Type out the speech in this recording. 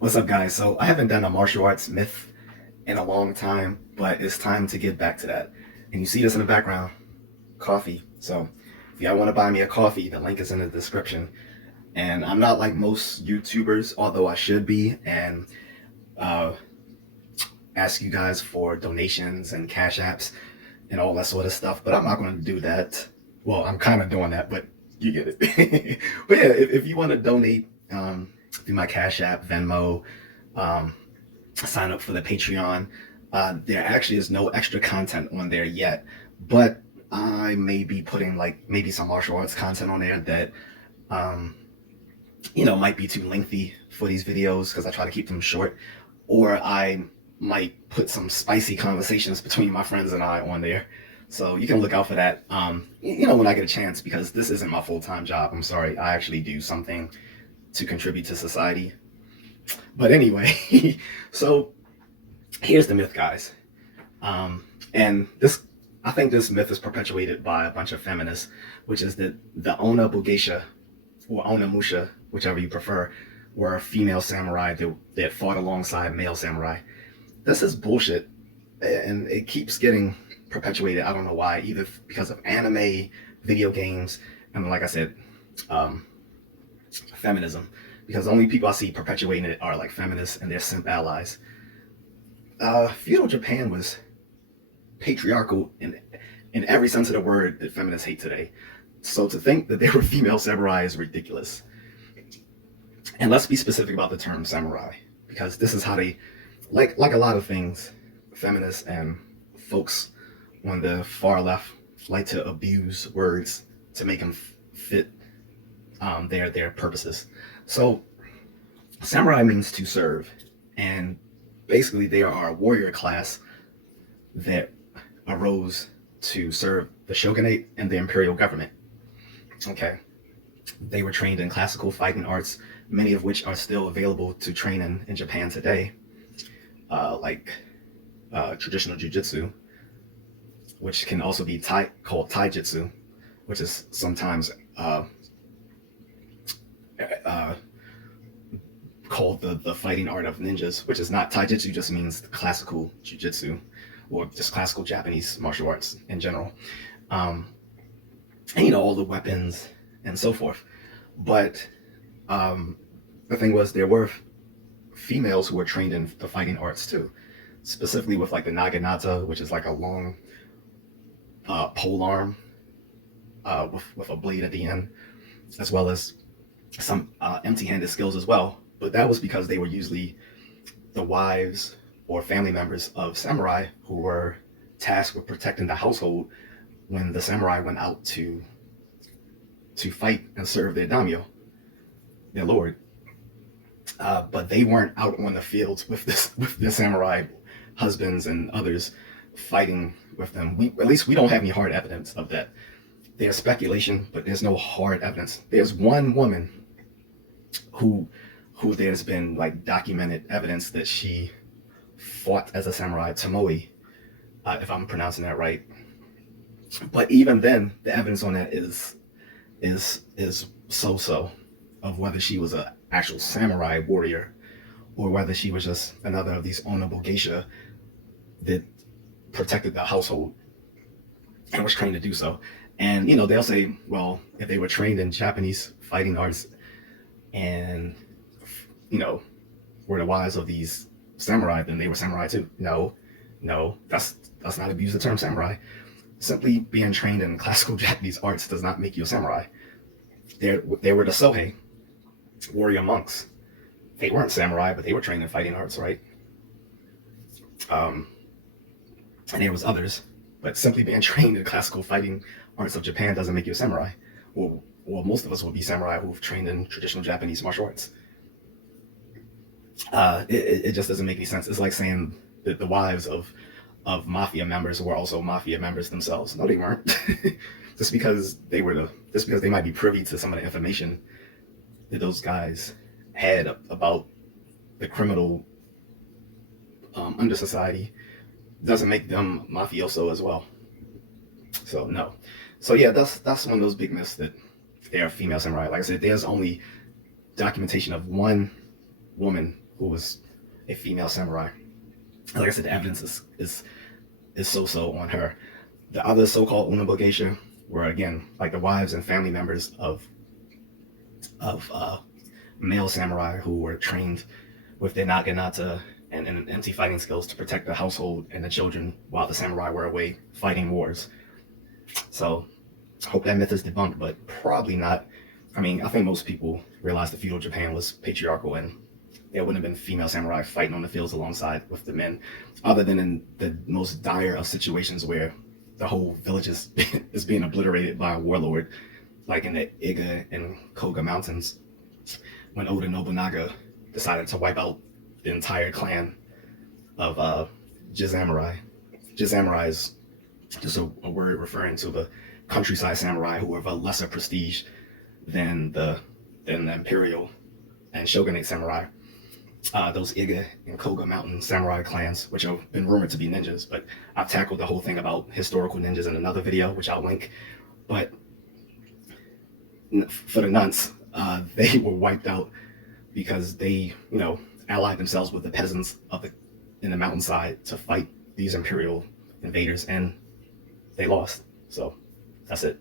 What's up, guys? So I haven't done a martial arts myth in a long time, but it's time to get back to that. And you see this in the background, coffee. So if y'all want to buy me a coffee, the link is in the description. And I'm not like most YouTubers, although I should be, and uh, ask you guys for donations and cash apps and all that sort of stuff. But I'm not going to do that. Well, I'm kind of doing that, but you get it. But yeah, if you want to donate through my Cash App, Venmo, um, sign up for the Patreon. There actually is no extra content on there yet, but I may be putting like maybe some martial arts content on there that um, might be too lengthy for these videos because I try to keep them short, or I might put some spicy conversations between my friends and I on there. So you can look out for that, when I get a chance, because this isn't my full-time job. I'm sorry. I actually do something to contribute to society. But anyway, so here's the myth, guys. And I think this myth is perpetuated by a bunch of feminists, which is that the Onna-Bugeisha or Onna-Musha, whichever you prefer, were female samurai that fought alongside male samurai. This is bullshit, and it keeps getting perpetuated. I don't know why, either because of anime, video games, and like I said, feminism, because the only people I see perpetuating it are like feminists and their simp allies. Feudal Japan was patriarchal in every sense of the word that feminists hate today. So to think that they were female samurai is ridiculous. And let's be specific about the term samurai, because this is how they, like a lot of things, feminists and folks on the far left like to abuse words to make them fit their purposes. So samurai means to serve, and basically they are a warrior class that arose to serve the shogunate and the imperial government. Okay, they were trained in classical fighting arts, many of which are still available to train in Japan today, like traditional jujitsu, which can also be called taijutsu, which is sometimes called the fighting art of ninjas, which is not taijutsu, just means classical jujitsu, or just classical Japanese martial arts in general. And all the weapons and so forth. But the thing was, there were females who were trained in the fighting arts too, specifically with like the naginata, which is like a long pole arm with a blade at the end, as well as some empty-handed skills as well. But that was because they were usually the wives or family members of samurai who were tasked with protecting the household when the samurai went out to fight and serve their daimyo, their lord. But they weren't out on the fields with their samurai husbands and others fighting with them. At least we don't have any hard evidence of that. There's speculation, but there's no hard evidence. There's one woman who there's been like documented evidence that she fought as a samurai, Tomoe, if I'm pronouncing that right. But even then, the evidence on that is so-so, of whether she was an actual samurai warrior or whether she was just another of these Onna-Bugeisha that protected the household and was trained to do so. And they'll say, well, if they were trained in Japanese fighting arts and were the wives of these samurai, then they were samurai too. No, that's not abuse the term samurai. Simply being trained in classical Japanese arts does not make you a samurai. They were the Sohei, warrior monks. They weren't samurai, but they were trained in fighting arts, right? And there was others, but simply being trained in classical fighting arts of Japan doesn't make you a samurai. Well, most of us will be samurai who've trained in traditional Japanese martial arts. It just doesn't make any sense. It's like saying that the wives of mafia members were also mafia members themselves. No, they weren't. just because they might be privy to some of the information that those guys had about the criminal under society doesn't make them mafioso as well. So no. So yeah, that's one of those big myths, that they are female samurai. Like I said, there's only documentation of one woman who was a female samurai. Like I said, the evidence is so on her. The other so-called Onna-Bugeisha were, again, like the wives and family members of male samurai who were trained with their naginata and anti-fighting skills to protect the household and the children while the samurai were away fighting wars. So I hope that myth is debunked, but probably not. I mean, I think most people realize the feudal Japan was patriarchal, and there wouldn't have been female samurai fighting on the fields alongside with the men, other than in the most dire of situations where the whole village is being obliterated by a warlord, like in the Iga and Koga mountains, when Oda Nobunaga decided to wipe out the entire clan of Jizamurai. Jizamurai is just a word referring to the countryside samurai who were of a lesser prestige than the imperial and shogunate samurai. Those Iga and Koga mountain samurai clans, which have been rumored to be ninjas, but I've tackled the whole thing about historical ninjas in another video, which I'll link. But for the nonce, they were wiped out because they, allied themselves with the peasants in the mountainside to fight these imperial invaders, and they lost. So that's it.